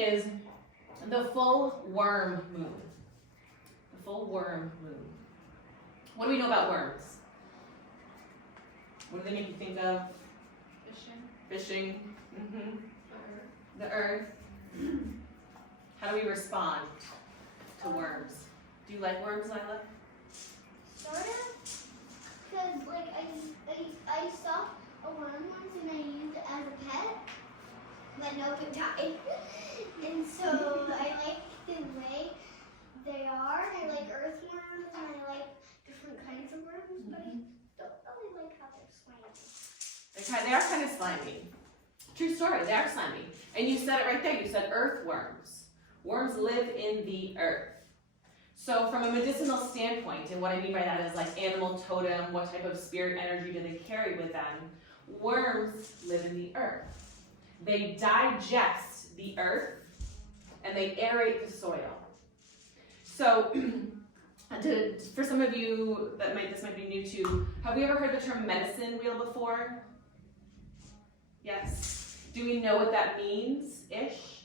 is the full worm moon. The full worm moon. What do we know about worms? What do they make you think of? Fishing. Mm-hmm. The earth. How do we respond to worms? Do you like worms, Lila? Sort of. Because, like, I saw a worm once and I used it as a pet. But no, it died. And so I like the way they are. I like earthworms and I like different kinds of worms, but I don't really like how they're slimy. They are kind of slimy. True story, they are slimy. And you said it right there, you said earthworms. Worms live in the earth. So from a medicinal standpoint, and what I mean by that is like animal totem, what type of spirit energy do they carry with them? Worms live in the earth. They digest the earth and they aerate the soil. So for some of you this might be new to, have we ever heard the term medicine wheel before? Yes. Do we know what that means-ish?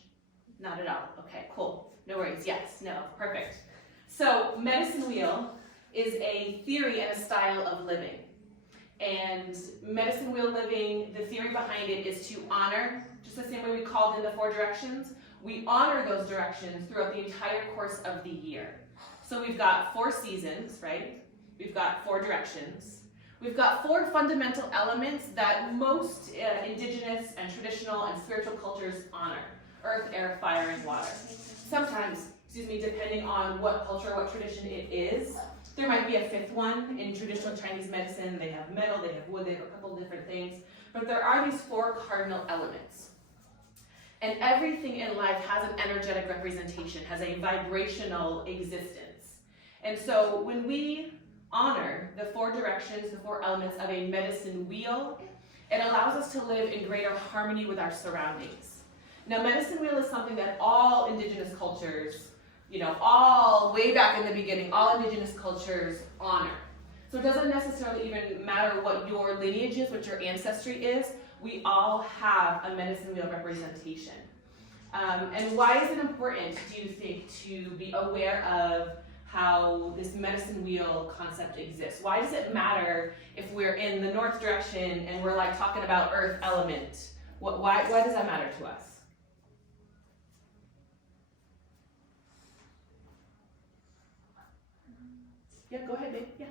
Not at all. Okay, cool. No worries. Yes, no, perfect. So medicine wheel is a theory and a style of living. And medicine wheel living, the theory behind it is to honor, just the same way we called in the 4 directions, we honor those directions throughout the entire course of the year. So we've got 4 seasons, right? We've got 4 directions. We've got 4 fundamental elements that most indigenous and traditional and spiritual cultures honor: earth, air, fire, and water. Sometimes, depending on what culture, what tradition it is, there might be a 5th one. In traditional Chinese medicine, they have metal, they have wood, they have a couple different things. But there are these 4 cardinal elements. And everything in life has an energetic representation, has a vibrational existence. And so when we honor the 4 directions, the 4 elements of a medicine wheel, it allows us to live in greater harmony with our surroundings. Now, medicine wheel is something that all indigenous cultures, all way back in the beginning, all indigenous cultures honor. So it doesn't necessarily even matter what your lineage is, what your ancestry is, we all have a medicine wheel representation. And why is it important, do you think, to be aware of how this medicine wheel concept exists? Why does it matter if we're in the north direction and we're like talking about earth element? Why does that matter to us? Yeah, go ahead, babe. Yeah.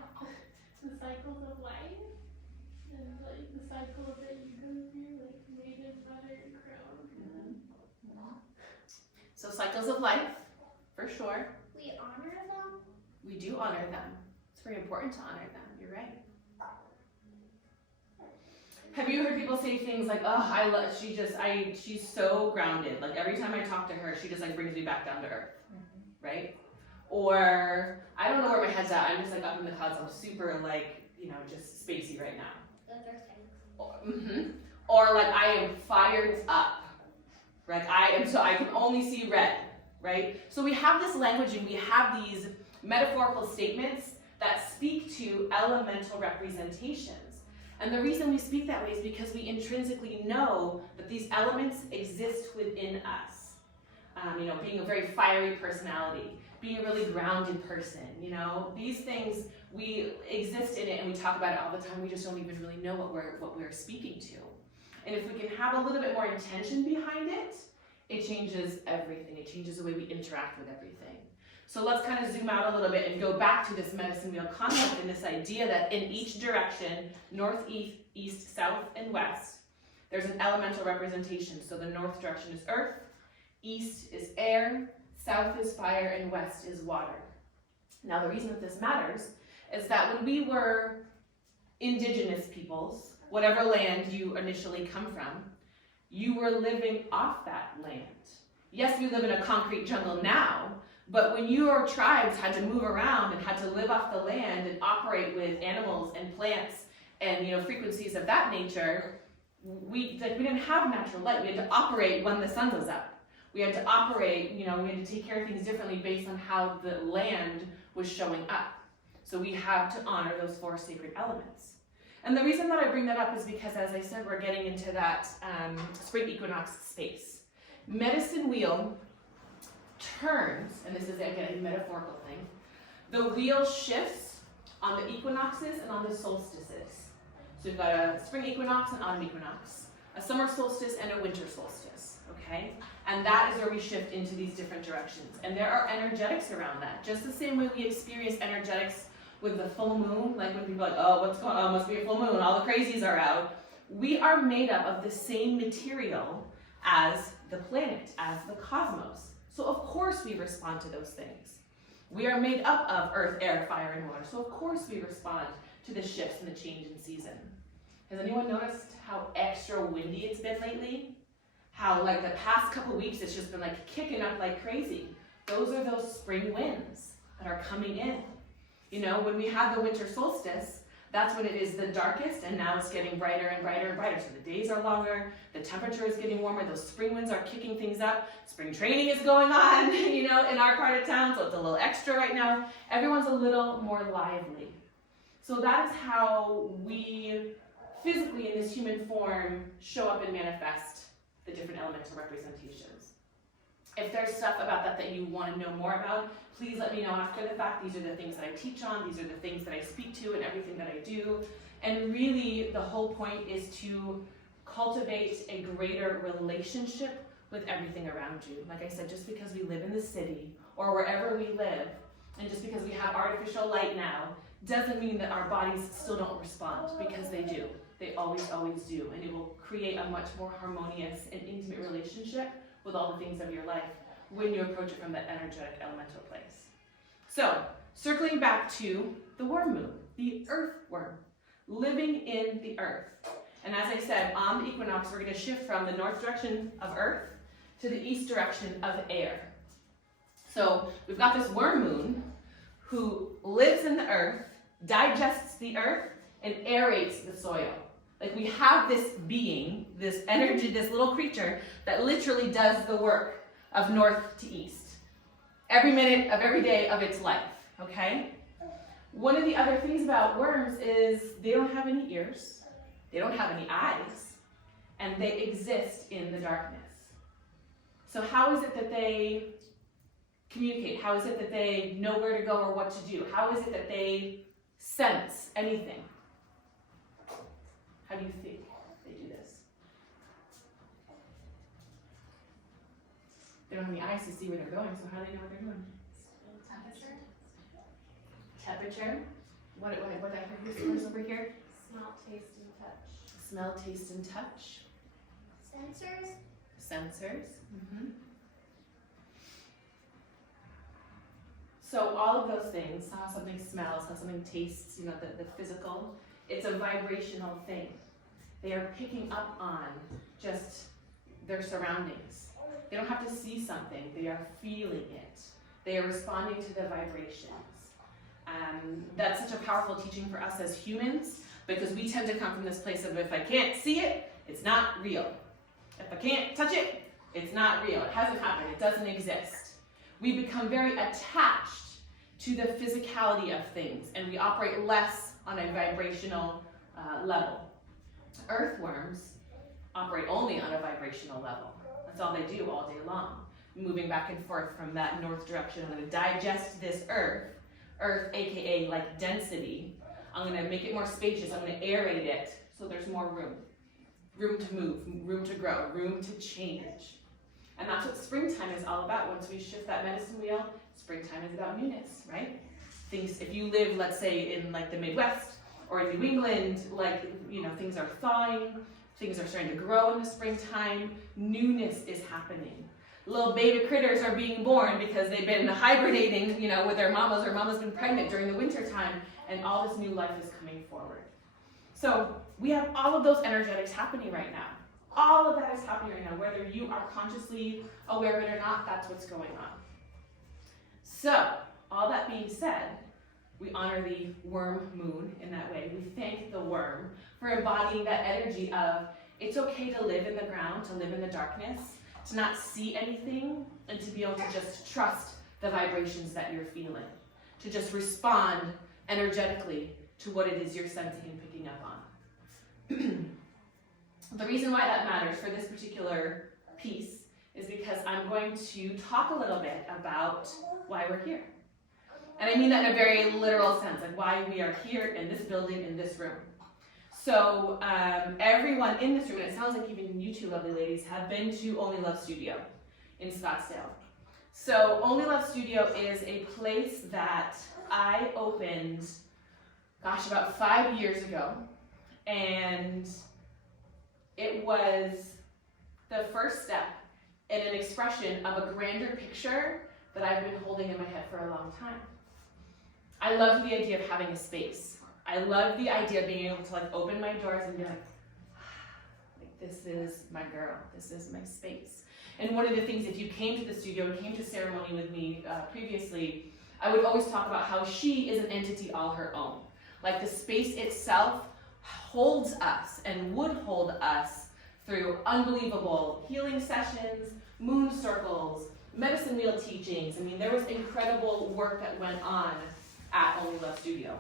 The cycles of life and like the cycle that you go through, like maiden, mother, crown. So cycles of life, for sure. We honor them. We do honor them. It's very important to honor them. You're right. Have you heard people say things like, "Oh, she's so grounded. Like every time I talk to her, she just like brings me back down to earth," right? Or I don't know where my head's at. I'm just like up in the clouds. I'm super like just spacey right now. Those are things. Mm-hmm. Or like I am fired up. Right? I can only see red. Right? So we have this language and we have these metaphorical statements that speak to elemental representations. And the reason we speak that way is because we intrinsically know that these elements exist within us. Being a very fiery personality, being a really grounded person, these things, we exist in it and we talk about it all the time. We just don't even really know what we're speaking to. And if we can have a little bit more intention behind it, it changes everything. It changes the way we interact with everything. So let's kind of zoom out a little bit and go back to this medicine wheel concept and this idea that in each direction, north, east, south, and west, there's an elemental representation. So the north direction is earth, east is air, south is fire, and west is water. Now the reason that this matters is that when we were indigenous peoples, whatever land you initially come from, you were living off that land. Yes, we live in a concrete jungle now, but when your tribes had to move around and had to live off the land and operate with animals and plants and frequencies of that nature, we didn't have natural light. We had to operate when the sun was up. We had to operate, we had to take care of things differently based on how the land was showing up. So we have to honor those 4 sacred elements. And the reason that I bring that up is because, as I said, we're getting into that spring equinox space. medicine wheel turns, and this is again a metaphorical thing, the wheel shifts on the equinoxes and on the solstices. So we've got a spring equinox and autumn equinox, a summer solstice and a winter solstice, okay? And that is where we shift into these different directions. And there are energetics around that. Just the same way we experience energetics with the full moon, like when people are like, oh, what's going on? Must be a full moon, all the crazies are out. We are made up of the same material as the planet, as the cosmos. So of course we respond to those things. We are made up of earth, air, fire, and water. So of course we respond to the shifts and the change in season. Has anyone noticed how extra windy it's been lately? How like the past couple weeks it's just been like kicking up like crazy. Those are those spring winds that are coming in. You know, when we had the winter solstice, that's when it is the darkest, and now it's getting brighter and brighter and brighter. So the days are longer, the temperature is getting warmer, those spring winds are kicking things up. Spring training is going on, you know, in our part of town, so it's a little extra right now. Everyone's a little more lively. So that is how we physically in this human form show up and manifest the different elemental representations. If there's stuff about that you want to know more about, please let me know after the fact. These are the things that I teach on, these are the things that I speak to and everything that I do. And really the whole point is to cultivate a greater relationship with everything around you. Like I said, just because we live in the city or wherever we live, and just because we have artificial light now, doesn't mean that our bodies still don't respond, because they do. They always do. And it will create a much more harmonious and intimate relationship with all the things of your life when you approach it from that energetic elemental place. So, circling back to the worm moon, the earthworm, living in the earth. And as I said, on the equinox, we're going to shift from the north direction of earth to the east direction of air. So, we've got this worm moon who lives in the earth, digests the earth, and aerates the soil. Like we have this being, this energy, this little creature that literally does the work of north to east every minute of every day of its life, okay? One of the other things about worms is they don't have any ears, they don't have any eyes, and they exist in the darkness. So how is it that they communicate? How is it that they know where to go or what to do? How is it that they sense anything? How do you think they do this? They don't have any eyes to see where they're going, so how do they know what they're doing? Temperature. Temperature. What did I hear over here? Smell, taste, and touch. Smell, taste, and touch. Sensors. Sensors. So all of those things, how something smells, how something tastes, you know, the physical, it's a vibrational thing. They are picking up on just their surroundings. They don't have to see something, they are feeling it. They are responding to the vibrations. That's such a powerful teaching for us as humans, because we tend to come from this place of if I can't see it, it's not real. If I can't touch it, it's not real. It hasn't happened, it doesn't exist. We become very attached to the physicality of things, and we operate less on a vibrational level. Earthworms operate only on a vibrational level. That's all they do all day long, moving back and forth from that north direction. I'm going to digest this earth, aka like density. I'm going to make it more spacious. I'm going to aerate it so there's more room to move, room to grow, room to change. And that's what springtime is all about. Once we shift that medicine wheel, springtime is about newness, right? Things, if you live, let's say, in like the Midwest or in New England, like, you know, things are thawing, things are starting to grow in the springtime, newness is happening. Little baby critters are being born because they've been hibernating, you know, with their mamas, or mama's been pregnant during the winter time, and all this new life is coming forward. So we have all of those energetics happening right now. All of that is happening right now. Whether you are consciously aware of it or not, that's what's going on. So, all that being said, we honor the worm moon in that way. We thank the worm for embodying that energy of it's okay to live in the ground, to live in the darkness, to not see anything, and to be able to just trust the vibrations that you're feeling, to just respond energetically to what it is you're sensing and picking up on. The reason why that matters for this particular piece is because I'm going to talk a little bit about why we're here. And I mean that in a very literal sense, like why we are here in this building, in this room. So everyone in this room, and it sounds like even you two lovely ladies, have been to Only Love Studio in Scottsdale. So Only Love Studio is a place that I opened, gosh, about 5 years ago. And it was the first step in an expression of a grander picture that I've been holding in my head for a long time. I love the idea of having a space. I love the idea of being able to like open my doors and be like this is my girl, this is my space. And one of the things, if you came to the studio and came to ceremony with me previously, I would always talk about how she is an entity all her own. Like the space itself holds us and would hold us through unbelievable healing sessions, moon circles, medicine wheel teachings. I mean, there was incredible work that went on at Only Love Studio.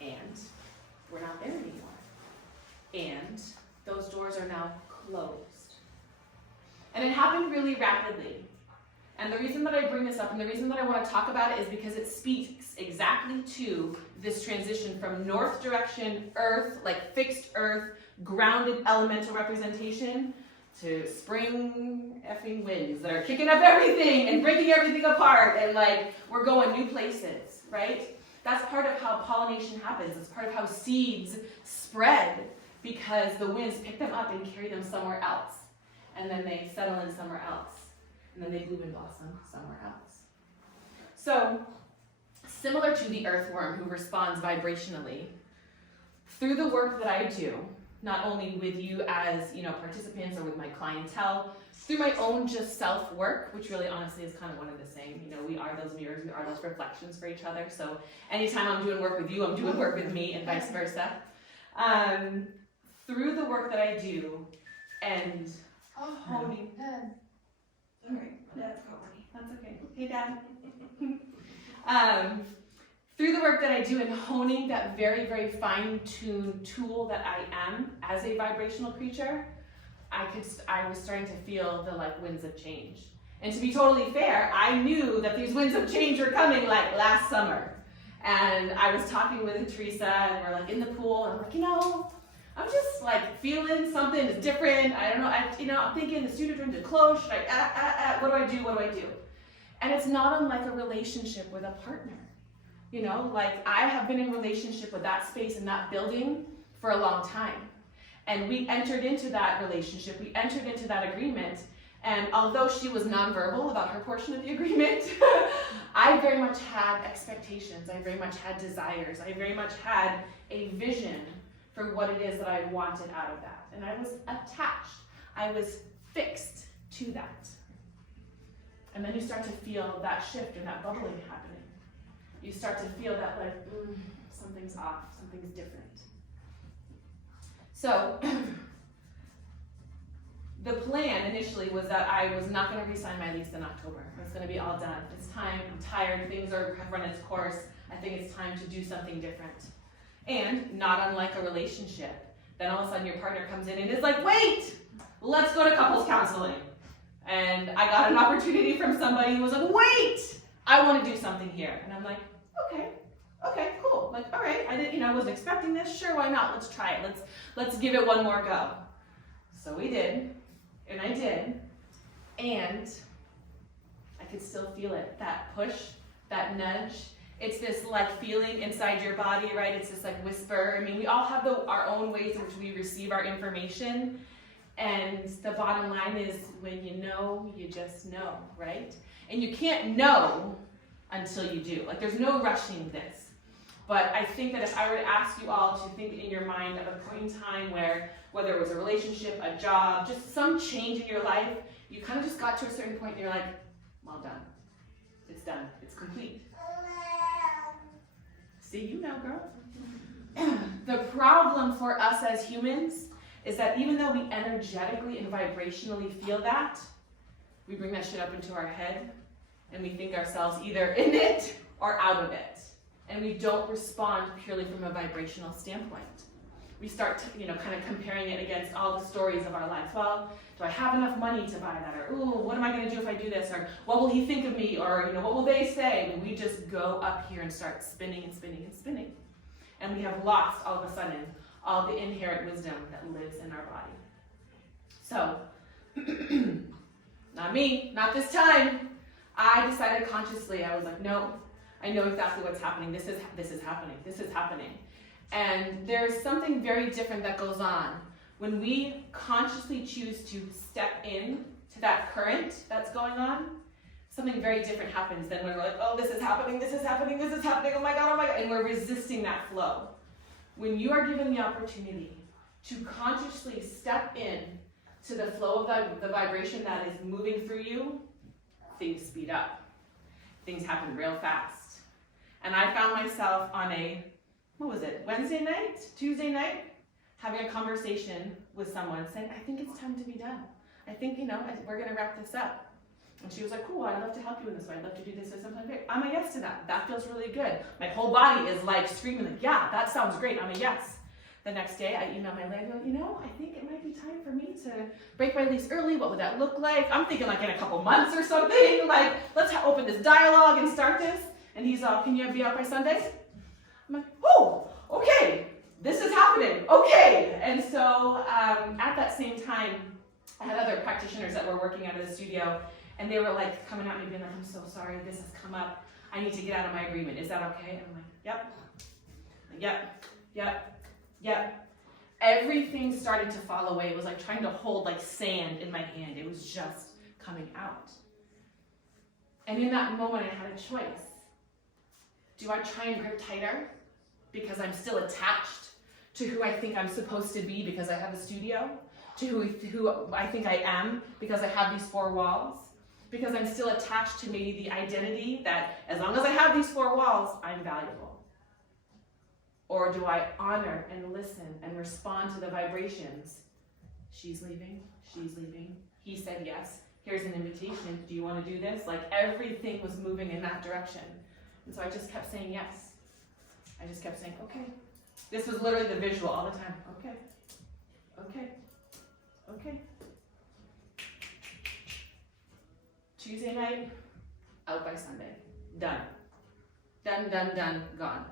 And we're not there anymore. And those doors are now closed. And it happened really rapidly. And the reason that I bring this up and the reason that I want to talk about it is because it speaks exactly to this transition from north direction, earth, like fixed earth, grounded elemental representation, to spring effing winds that are kicking up everything and breaking everything apart, and like we're going new places, right? That's part of how pollination happens. It's part of how seeds spread, because the winds pick them up and carry them somewhere else. And then they settle in somewhere else. And then they bloom and blossom somewhere else. So, similar to the earthworm who responds vibrationally, through the work that I do, not only with you as participants or with my clientele, through my own just self-work, which really honestly is kind of one and the same. We are those mirrors, we are those reflections for each other. So anytime I'm doing work with you, I'm doing work with me, and vice versa. Through the work that I do and honing. Sorry, Dad's calling me. That's okay. Hey, Dad. Through the work that I do in honing that very, very fine-tuned tool that I am as a vibrational creature, I was starting to feel the winds of change. And to be totally fair, I knew that these winds of change were coming last summer. And I was talking with Teresa, and we're in the pool, and I'm I'm just feeling something is different. I don't know. I'm thinking the studio room to close. Should I? What do I do? What do I do? And it's not unlike a relationship with a partner. I have been in relationship with that space and that building for a long time. And we entered into that relationship, we entered into that agreement, and although she was nonverbal about her portion of the agreement, I very much had expectations, I very much had desires, I very much had a vision for what it is that I wanted out of that. And I was attached, I was fixed to that. And then you start to feel that shift and that bubbling happening. You start to feel that something's off, something's different. So the plan initially was that I was not going to re-sign my lease in October. It's going to be all done. It's time, I'm tired, things have run its course. I think it's time to do something different. And not unlike a relationship, then all of a sudden your partner comes in and is like, wait, let's go to couples counseling. And I got an opportunity from somebody who was like, wait, I want to do something here. And I'm like, okay, cool. All right, I wasn't expecting this. Sure, why not? Let's try it. Let's give it one more go. So we did, and I did, and I could still feel it. That push, that nudge. It's this feeling inside your body, right? It's this whisper. I mean, we all have our own ways in which we receive our information. And the bottom line is, when you know, you just know, right? And you can't know until you do. There's no rushing this. But I think that if I were to ask you all to think in your mind of a point in time where, whether it was a relationship, a job, just some change in your life, you kind of just got to a certain point and you're like, well done. It's done. It's complete. See, you know, girl. The problem for us as humans is that even though we energetically and vibrationally feel that, we bring that shit up into our head and we think ourselves either in it or out of it. And we don't respond purely from a vibrational standpoint. we start, kind of comparing it against all the stories of our lives. Well, do I have enough money to buy that? Or, ooh, what am I going to do if I do this? Or, what will he think of me? Or, what will they say? And we just go up here and start spinning and spinning and spinning. And we have lost, all of a sudden, all the inherent wisdom that lives in our body. So, not me, not this time. I decided consciously, I was like, no, I know exactly what's happening. This is happening. This is happening. And there's something very different that goes on when we consciously choose to step in to that current that's going on. Something very different happens than when we're like, oh, this is happening, this is happening, this is happening, oh my God, and we're resisting that flow. When you are given the opportunity to consciously step in to the flow of the vibration that is moving through you, things speed up. Things happen real fast. And I found myself on Wednesday night, Tuesday night, having a conversation with someone saying, I think it's time to be done. I think, we're going to wrap this up. And she was like, cool, I'd love to help you in this way. I'd love to do this or something great. I'm a yes to that. That feels really good. My whole body is like screaming, like, yeah, that sounds great. I'm a yes. The next day, I emailed my landlord, I think it might be time for me to break my lease early. What would that look like? I'm thinking like in a couple months or something. Like, let's open this dialogue and start this. And he's all, can you be out by Sunday? I'm like, oh, okay, this is happening. Okay. And so at that same time, I had other practitioners that were working out of the studio, and they were like coming at me being like, I'm so sorry, this has come up. I need to get out of my agreement. Is that okay? And I'm like, yep. Everything started to fall away. It was like trying to hold like sand in my hand. It was just coming out. And in that moment, I had a choice. Do I try and grip tighter because I'm still attached to who I think I'm supposed to be because I have a studio? To who I think I am because I have these four walls? Because I'm still attached to maybe the identity that as long as I have these four walls, I'm valuable? Or do I honor and listen and respond to the vibrations? She's leaving, he said yes, here's an invitation, do you want to do this? Like everything was moving in that direction. And so I just kept saying yes. I just kept saying, okay. This was literally the visual all the time. Okay. Tuesday night, out by Sunday. Done, gone.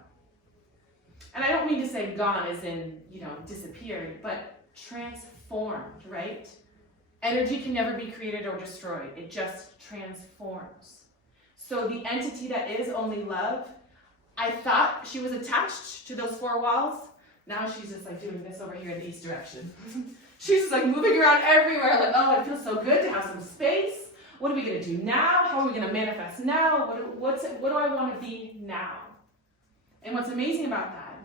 And I don't mean to say gone as in, disappeared, but transformed, right? Energy can never be created or destroyed. It just transforms. So the entity that is only love, I thought she was attached to those four walls. Now she's just like doing this over here in the east direction. She's just like moving around everywhere, like, oh, it feels so good to have some space. What are we going to do now? How are we going to manifest now? What do I want to be now? And what's amazing about that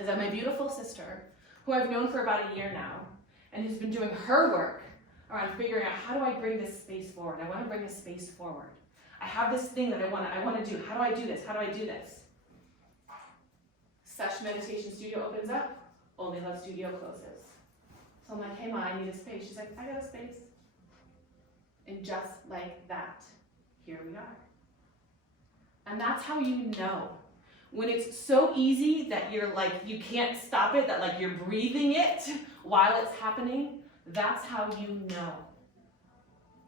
is that my beautiful sister, who I've known for about a year now, and who's been doing her work around figuring out how do I bring this space forward? I want to bring this space forward. I have this thing that I want to do. How do I do this? How do I do this? Sesh Meditation Studio opens up. Only Love Studio closes. So I'm like, hey, Ma, I need a space. She's like, I got a space. And just like that, here we are. And that's how you know. When it's so easy that you're like, you can't stop it, that like you're breathing it while it's happening, that's how you know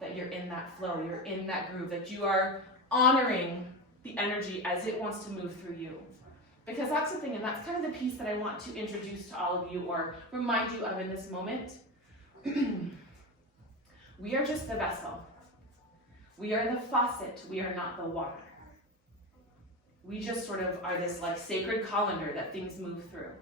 that you're in that flow, you're in that groove, that you are honoring the energy as it wants to move through you. Because that's the thing, and that's kind of the piece that I want to introduce to all of you or remind you of in this moment. We are just the vessel. We are the faucet. We are not the water. We just sort of are this like sacred colander that things move through.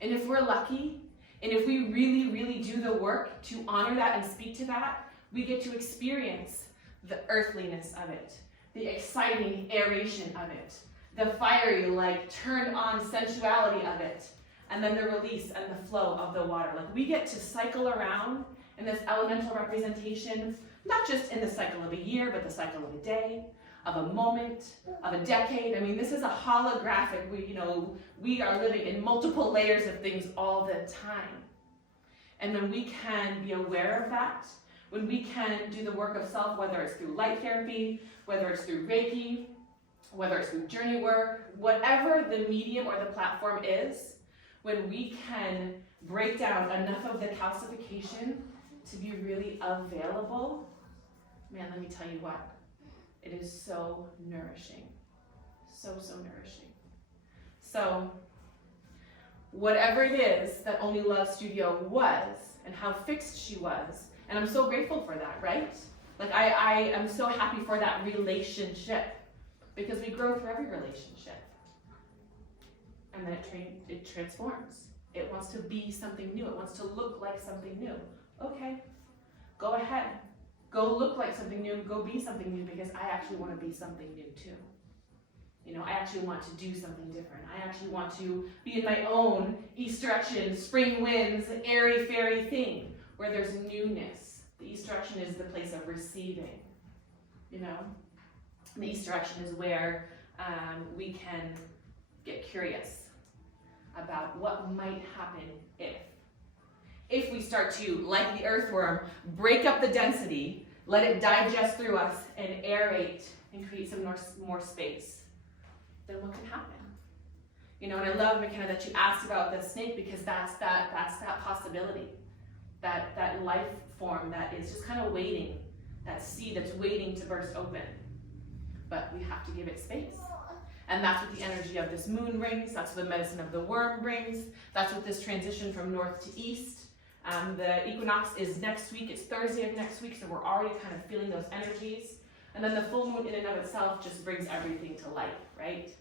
And if we're lucky, and if we really, really do the work to honor that and speak to that, we get to experience the earthliness of it, the exciting aeration of it, the fiery, like turned on sensuality of it, and then the release and the flow of the water. Like we get to cycle around in this elemental representation, not just in the cycle of a year, but the cycle of a day, of a moment, of a decade. I mean, this is a holographic, we are living in multiple layers of things all the time. And when we can be aware of that, when we can do the work of self, whether it's through light therapy, whether it's through Reiki, whether it's through journey work, whatever the medium or the platform is, when we can break down enough of the calcification to be really available, man, let me tell you what, it is so nourishing. So, so nourishing. So, whatever it is that Only Love Studio was, and how fixed she was, and I'm so grateful for that, right? Like, I am so happy for that relationship, because we grow through every relationship. And then it transforms. It wants to be something new. It wants to look like something new. Okay, go ahead. Go look like something new. Go be something new, because I actually want to be something new too. You know, I actually want to do something different. I actually want to be in my own East direction, spring winds, airy fairy thing, where there's newness. The East direction is the place of receiving, you know? And the East direction is where we can get curious about what might happen if we start to, like the earthworm, break up the density, let it digest through us, and aerate and create some more space. Then what can happen? You know, and I love, McKenna, that you asked about the snake, because that's that possibility, that life form that is just kind of waiting, that seed that's waiting to burst open. But we have to give it space. And that's what the energy of this moon brings. That's what the medicine of the worm brings. That's what this transition from north to east. The equinox is next week. It's Thursday of next week, so we're already kind of feeling those energies. And then the full moon in and of itself just brings everything to light, right?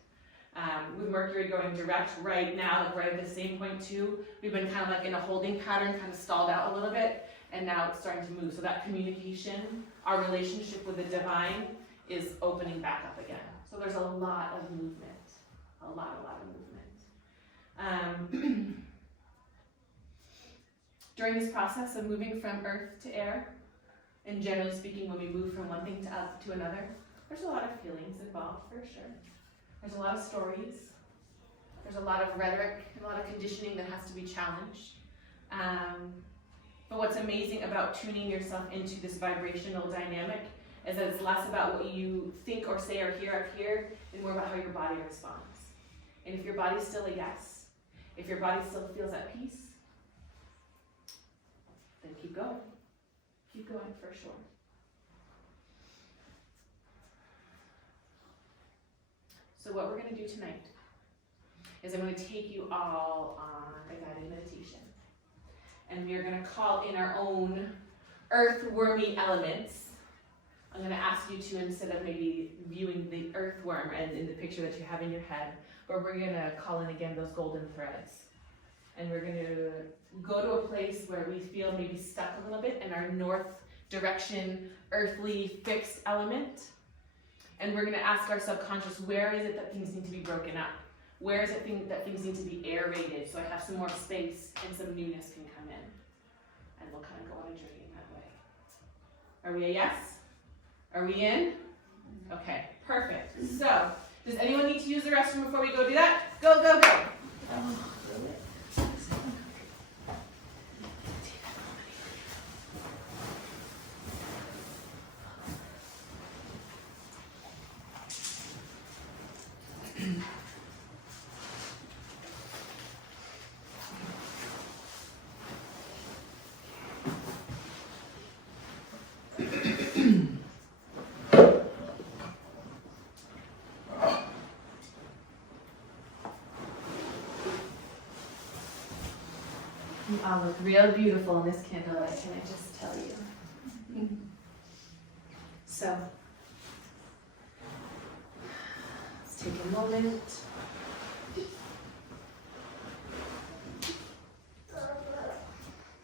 With Mercury going direct right now, like right at the same point too, we've been kind of like in a holding pattern, kind of stalled out a little bit, and now it's starting to move. So that communication, our relationship with the divine, is opening back up again. So there's a lot of movement, a lot of movement. During this process of moving from earth to air, and generally speaking, when we move from one thing to another, there's a lot of feelings involved, for sure. There's a lot of stories. There's a lot of rhetoric, a lot of conditioning that has to be challenged. But what's amazing about tuning yourself into this vibrational dynamic is that it's less about what you think or say or hear up here, and more about how your body responds. And if your body's still a yes, if your body still feels at peace, then keep going. Keep going for sure. So what we're going to do tonight is I'm going to take you all on a guided meditation. And we are going to call in our own earthwormy elements. I'm going to ask you to, instead of maybe viewing the earthworm and in the picture that you have in your head, but we're going to call in again those golden threads. And we're going to go to a place where we feel maybe stuck a little bit in our north direction, earthly, fixed element. And we're going to ask our subconscious, where is it that things need to be broken up? Where is it that things need to be aerated so I have some more space and some newness can come in? And we'll kind of go on a journey in that way. Are we a yes? Are we in? Okay, perfect. So, does anyone need to use the restroom before we go do that? Go, go, go. You all look real beautiful in this candlelight, can I just tell you? So, let's take a moment.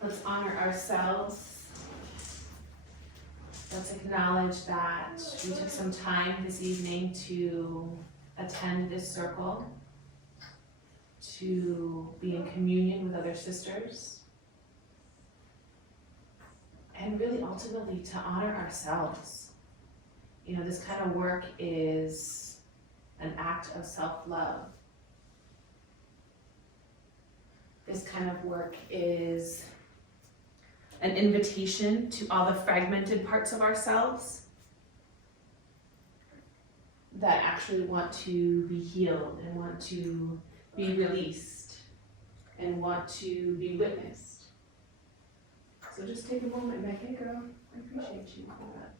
Let's honor ourselves. Let's acknowledge that we took some time this evening to attend this circle, to be in communion with other sisters, and really ultimately to honor ourselves. You know, this kind of work is an act of self-love. This kind of work is an invitation to all the fragmented parts of ourselves that actually want to be healed and want to be released. and want to be witnessed. So just take a moment and be like, hey girl, I appreciate you for that.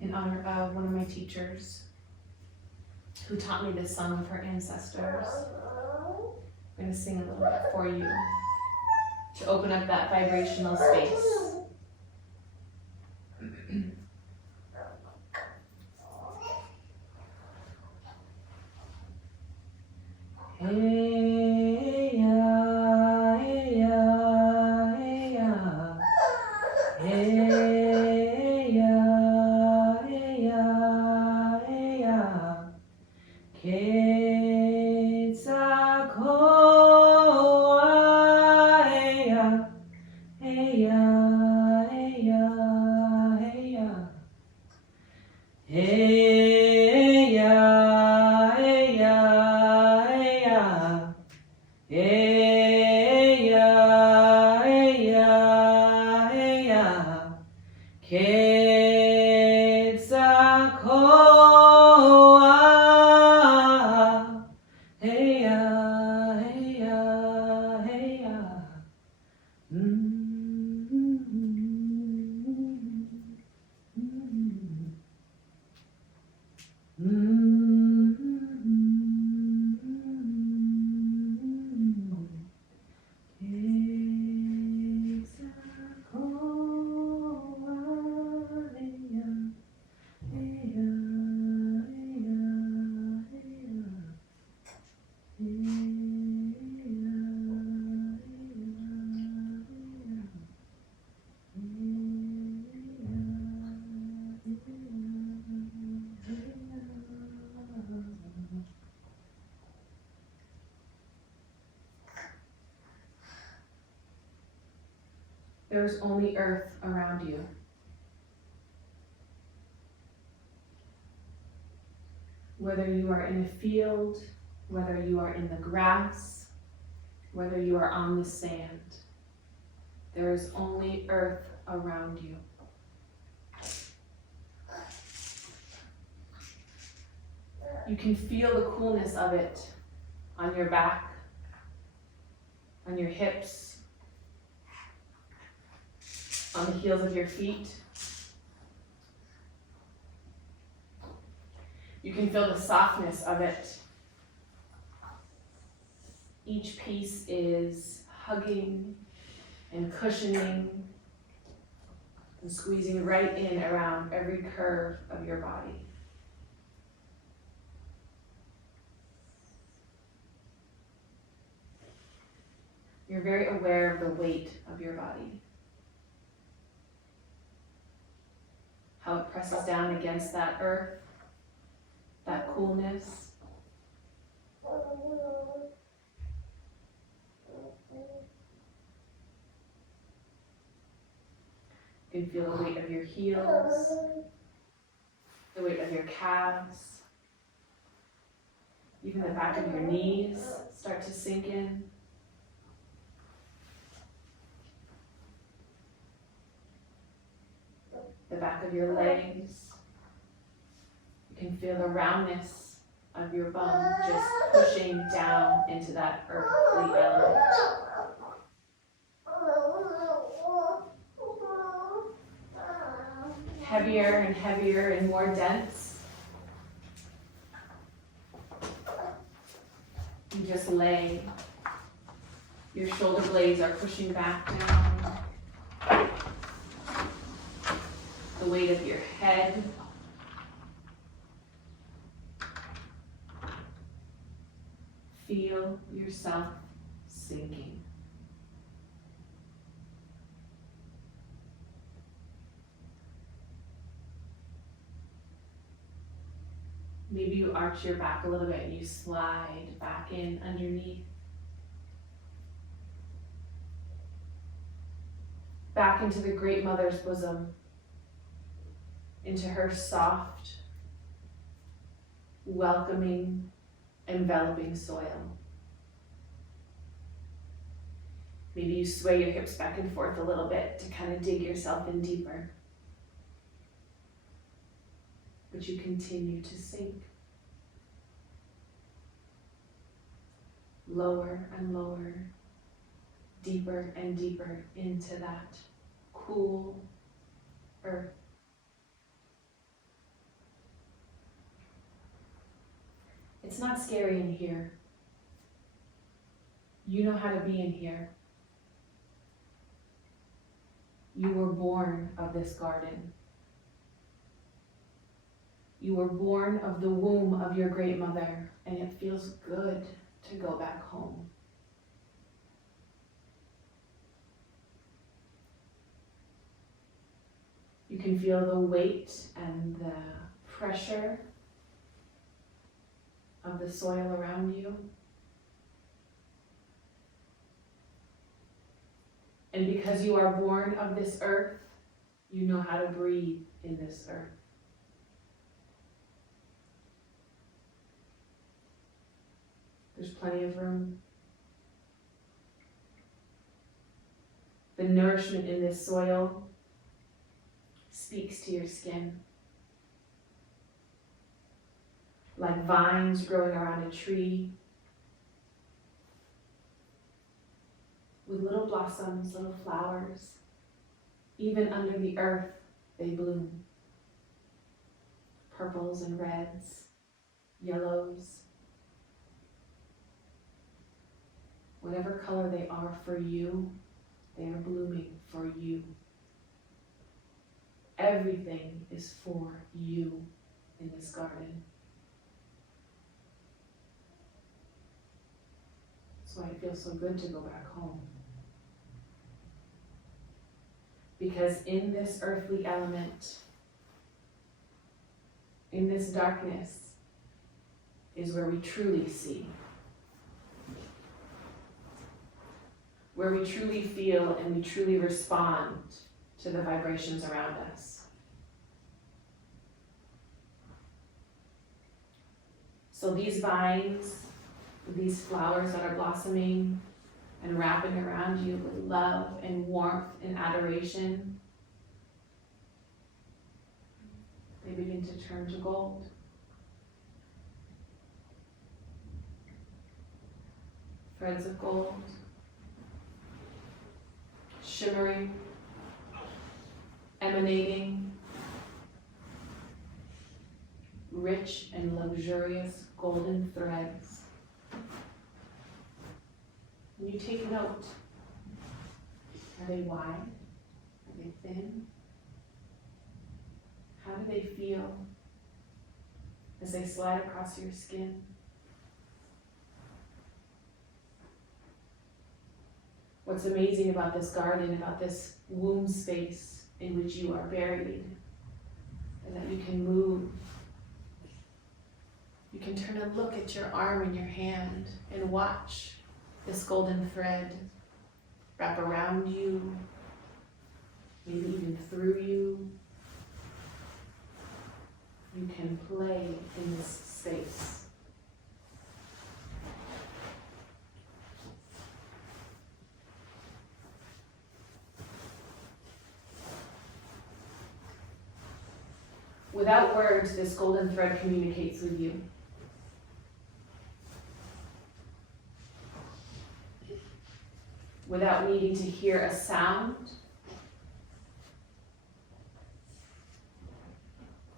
In honor of one of my teachers who taught me this song of her ancestors, I'm going to sing a little bit for you to open up that vibrational space. Hey ya, hey ya, hey ya, hey ya, hey ya, hey ya, Ketsakoa, hey ya, hey ya, hey ya, hey ya, hey ya, hey ya, hey ya. Hey ya, hey ya, hey ya, Ketsakoa. Hey ya, hey ya, hey ya. There's only earth around you. Whether you are in a field, whether you are in the grass, whether you are on the sand, there is only earth around you. You can feel the coolness of it on your back, on your hips, on the heels of your feet. You can feel the softness of it. Each piece is hugging and cushioning and squeezing right in around every curve of your body. You're very aware of the weight of your body. How it presses down against that earth, that coolness. You can feel the weight of your heels, the weight of your calves, even the back of your knees start to sink in. The back of your legs. You can feel the roundness of your bum just pushing down into that earthly element. Heavier and heavier and more dense. You just lay. Your shoulder blades are pushing back down. The weight of your head. Feel yourself sinking. Maybe you arch your back a little bit and you slide back in underneath. Back into the Great Mother's bosom. Into her soft, welcoming enveloping soil. Maybe you sway your hips back and forth a little bit to kind of dig yourself in deeper. But you continue to sink. Lower and lower, deeper and deeper into that cool earth. It's not scary in here. You know how to be in here. You were born of this garden. You were born of the womb of your great mother, and it feels good to go back home. You can feel the weight and the pressure of the soil around you. And because you are born of this earth, you know how to breathe in this earth. There's plenty of room. The nourishment in this soil speaks to your skin. Like vines growing around a tree, with little blossoms, little flowers. Even under the earth, they bloom. Purples and reds, yellows. Whatever color they are for you, they are blooming for you. Everything is for you in this garden. That's why it feels so good to go back home. Because in this earthly element, in this darkness, is where we truly see. Where we truly feel and we truly respond to the vibrations around us. So these vines, these flowers that are blossoming and wrapping around you with love and warmth and adoration, they begin to turn to gold. Threads of gold, shimmering, emanating, rich and luxurious golden threads. And you take note. Are they wide? Are they thin? How do they feel as they slide across your skin? What's amazing about this garden, about this womb space in which you are buried, is that you can move. You can turn and look at your arm and your hand and watch this golden thread wrap around you, maybe even through you. You can play in this space. Without words, this golden thread communicates with you. Without needing to hear a sound,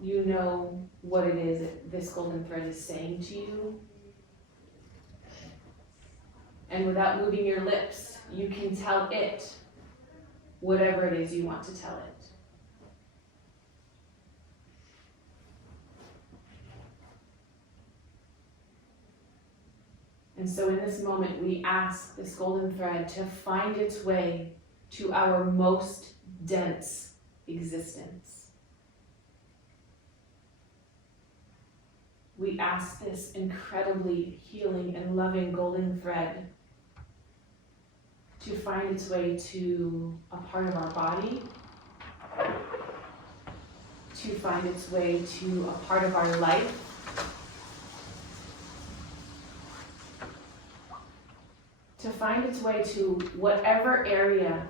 you know what it is that this golden thread is saying to you. And without moving your lips, you can tell it whatever it is you want to tell it. And so in this moment, we ask this golden thread to find its way to our most dense existence. We ask this incredibly healing and loving golden thread to find its way to a part of our body, to find its way to a part of our life, to find its way to whatever area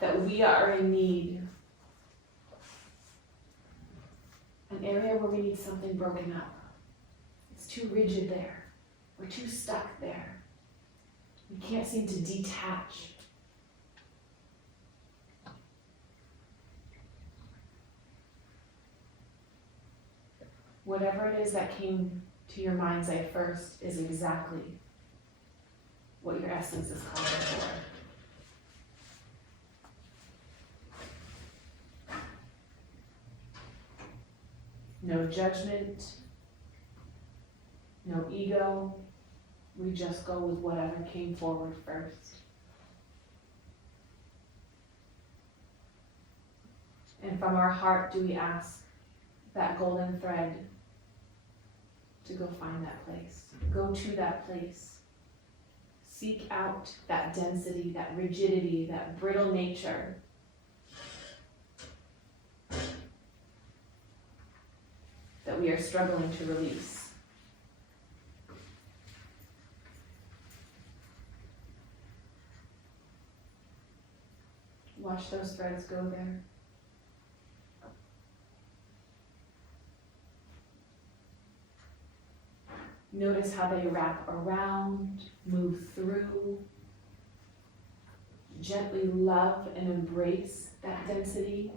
that we are in need. An area where we need something broken up. It's too rigid there. We're too stuck there. We can't seem to detach. Whatever it is that came to your mind's eye first is exactly what your essence is calling for. No judgment, no ego. We just go with whatever came forward first. And from our heart do we ask that golden thread to go find that place. Go to that place. Seek out that density, that rigidity, that brittle nature. That we are struggling to release. Watch those threads go there. Notice how they wrap around, move through. Gently love and embrace that density,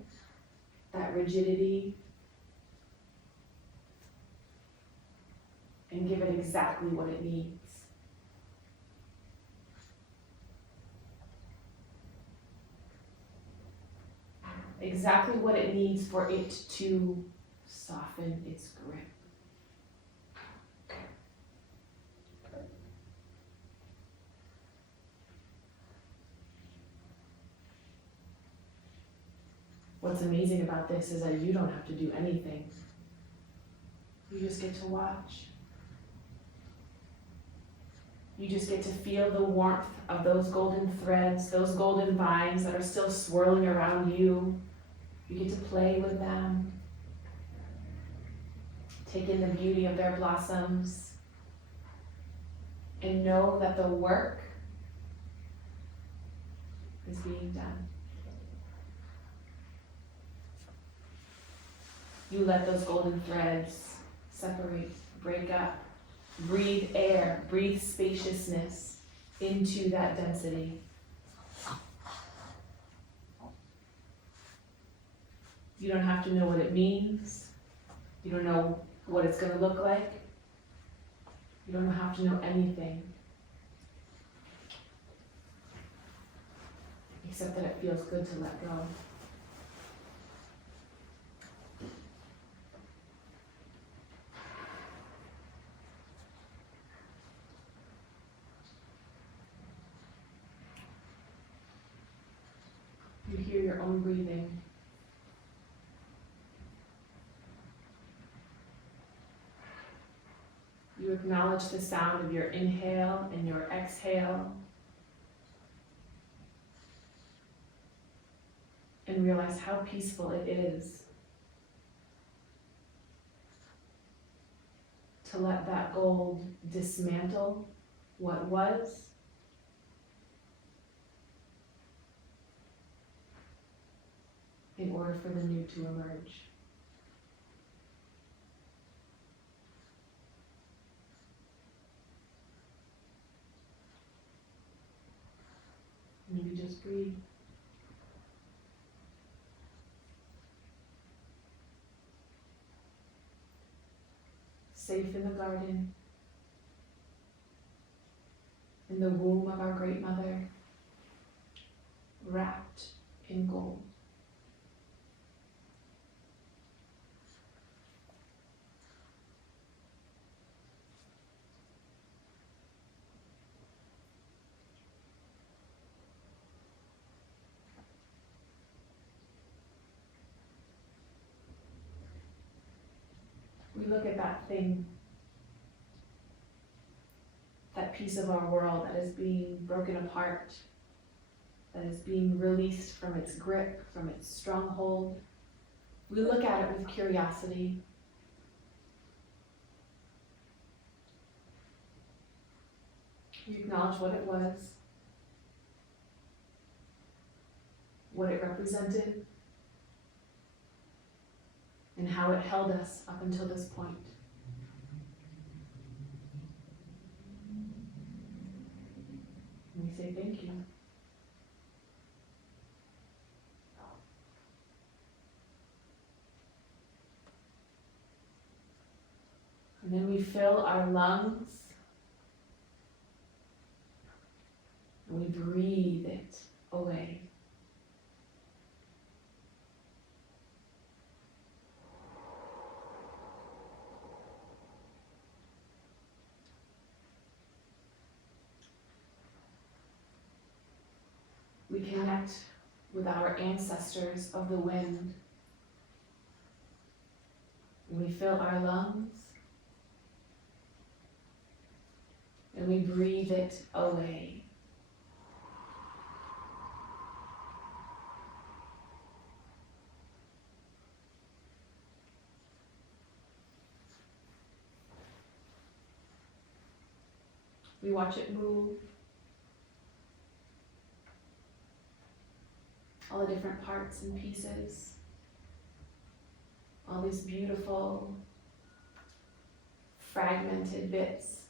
that rigidity, and give it exactly what it needs. Exactly what it needs for it to soften its grip. What's amazing about this is that you don't have to do anything. You just get to watch. You just get to feel the warmth of those golden threads, those golden vines that are still swirling around you. You get to play with them. Take in the beauty of their blossoms. And know that the work is being done. You let those golden threads separate, break up, breathe air, breathe spaciousness into that density. You don't have to know what it means. You don't know what it's going to look like. You don't have to know anything. Except that it feels good to let go. You hear your own breathing. You acknowledge the sound of your inhale and your exhale. And realize how peaceful it is to let that gold dismantle what was in order for the new to emerge. And you just breathe. Safe in the garden, in the womb of our great mother, wrapped in gold. We look at that thing, that piece of our world that is being broken apart, that is being released from its grip, from its stronghold. We look at it with curiosity. We acknowledge what it was, what it represented, and how it held us up until this point. And we say thank you. And then we fill our lungs and we breathe it away. We connect with our ancestors of the wind. We fill our lungs and we breathe it away. We watch it move. All the different parts and pieces. All these beautiful, fragmented bits.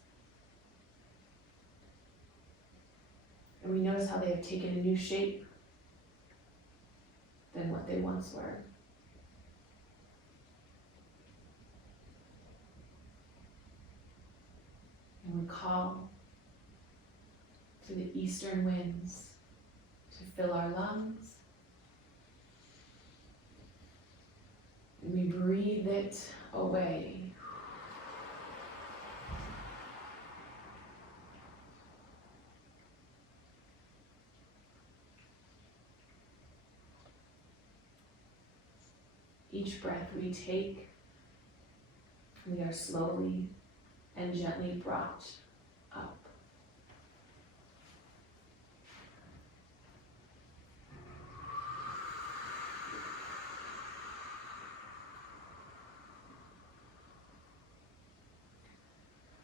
And we notice how they have taken a new shape than what they once were. And we call to the eastern winds to fill our lungs. And we breathe it away. Each breath we take, we are slowly and gently brought up.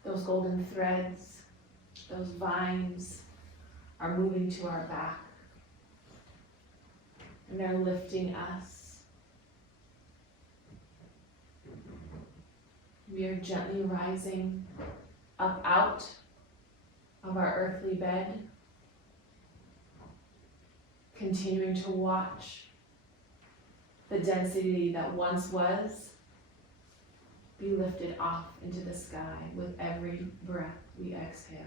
Those golden threads, those vines are moving to our back, and they're lifting us. We are gently rising up out of our earthly bed, continuing to watch the density that once was be lifted off into the sky with every breath we exhale.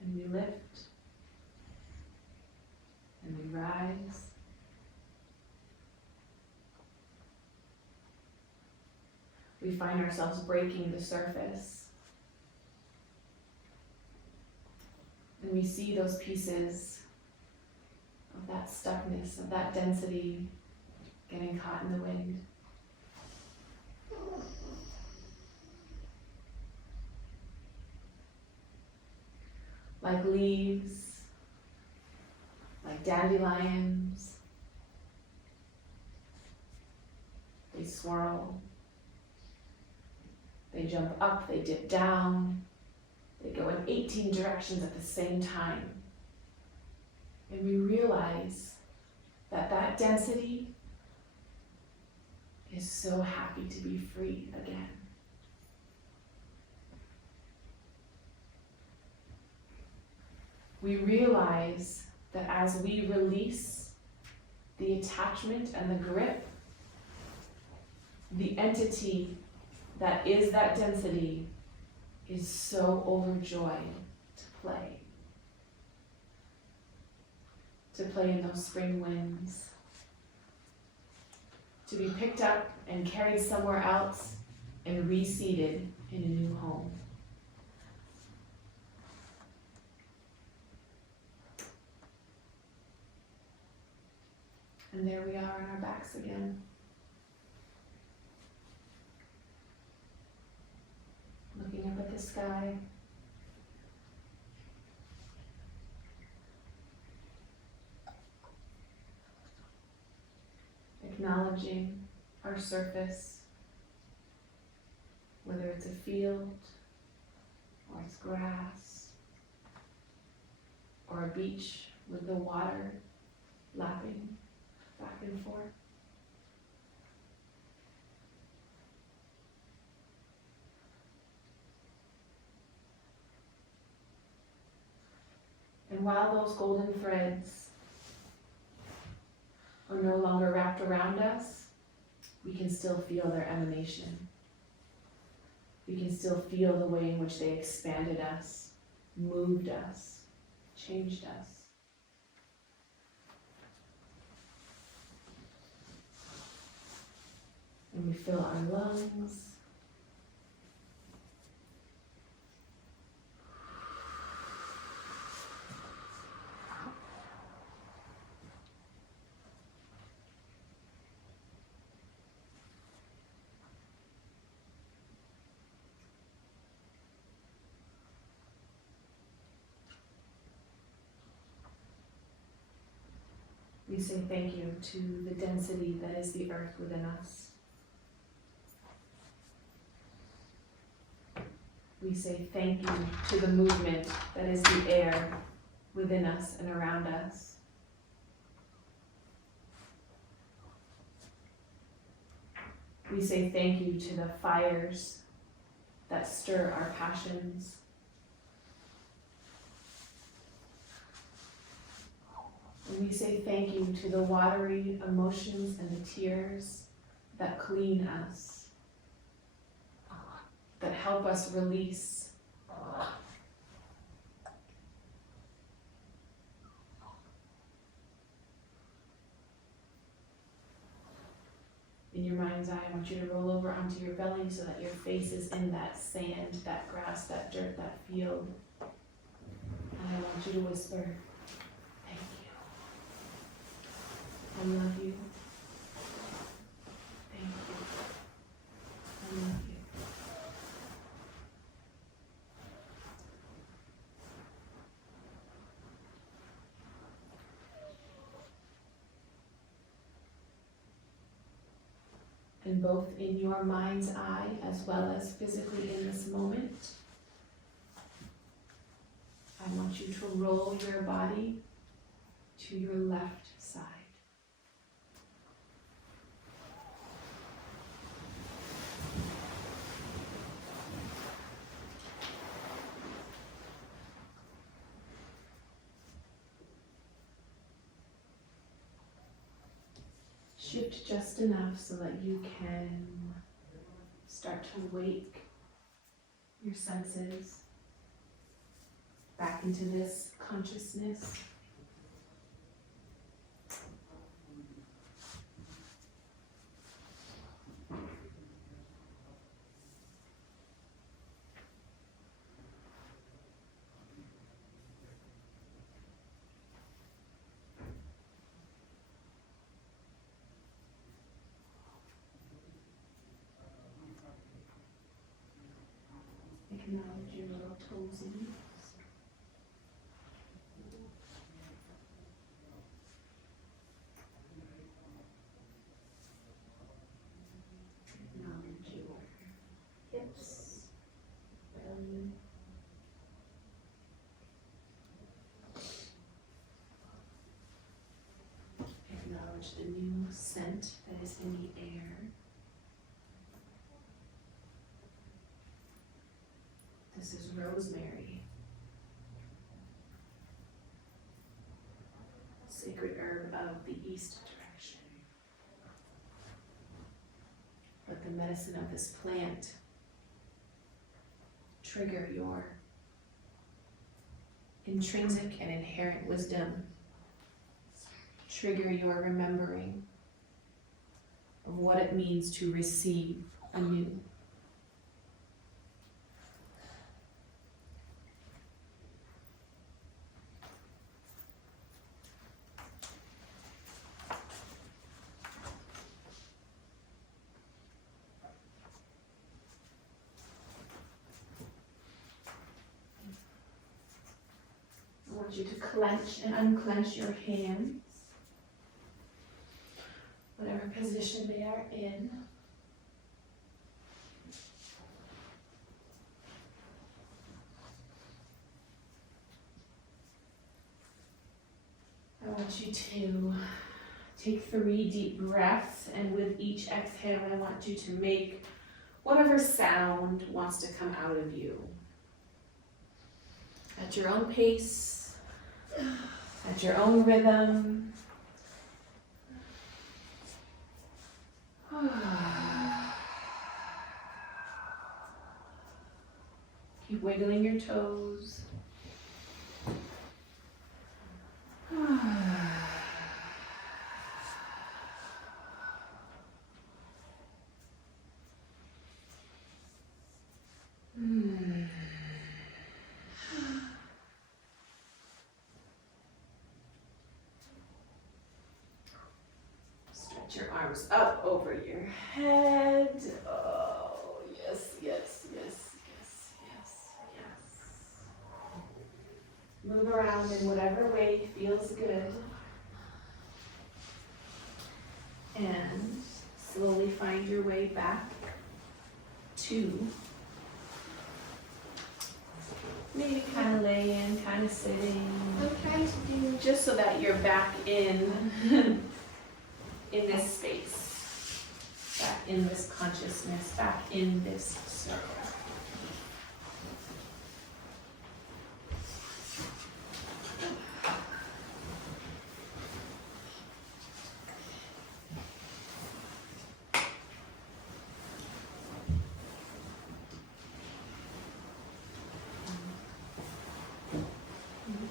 And we lift, and we rise. We find ourselves breaking the surface. And we see those pieces of that stuckness, of that density getting caught in the wind. Like leaves, like dandelions, they swirl, they jump up, they dip down, they go in 18 directions at the same time. And we realize that that density is so happy to be free again. We realize that as we release the attachment and the grip, the entity that is that density is so overjoyed to play. To play in those spring winds. To be picked up and carried somewhere else and reseated in a new home. And there we are on our backs again. Looking up at the sky. Acknowledging our surface, whether it's a field, or it's grass, or a beach with the water lapping back and forth. And while those golden threads are no longer wrapped around us, we can still feel their emanation. We can still feel the way in which they expanded us, moved us, changed us. And we fill our lungs. We say thank you to the density that is the earth within us. We say thank you to the movement that is the air within us and around us. We say thank you to the fires that stir our passions. And we say thank you to the watery emotions and the tears that clean us, that help us release. In your mind's eye, I want you to roll over onto your belly so that your face is in that sand, that grass, that dirt, that field. And I want you to whisper, thank you. I love you. Thank you. I love you. And both in your mind's eye as well as physically in this moment, I want you to roll your body to your left side. Shift just enough so that you can start to wake your senses back into this consciousness. Acknowledge your little toesies. Acknowledge your hips, belly. Acknowledge the new scent that is in the air. This is rosemary, sacred herb of the east direction. Let the medicine of this plant trigger your intrinsic and inherent wisdom, trigger your remembering of what it means to receive anew. I want you to clench and unclench your hands. whatever position they are in. I want you to take 3 deep breaths, and with each exhale, I want you to make whatever sound wants to come out of you. At your own pace, at your own rhythm. Keep wiggling your toes. Stretch your arms up over your head. Oh, yes, yes, yes, yes, yes, yes. Move around in whatever way feels good. And slowly find your way back to maybe kind of laying, kind of sitting. I'm trying to do. Just so that you're back in this space, back in this consciousness, back in this circle.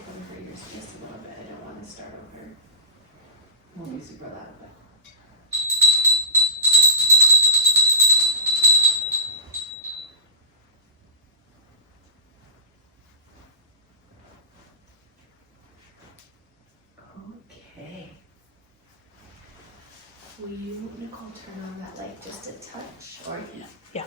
Cover your space a little bit. I don't want to start over. Won't be super loud, but. Okay. Will you, Nicole, turn on that light just a touch? Or Yeah.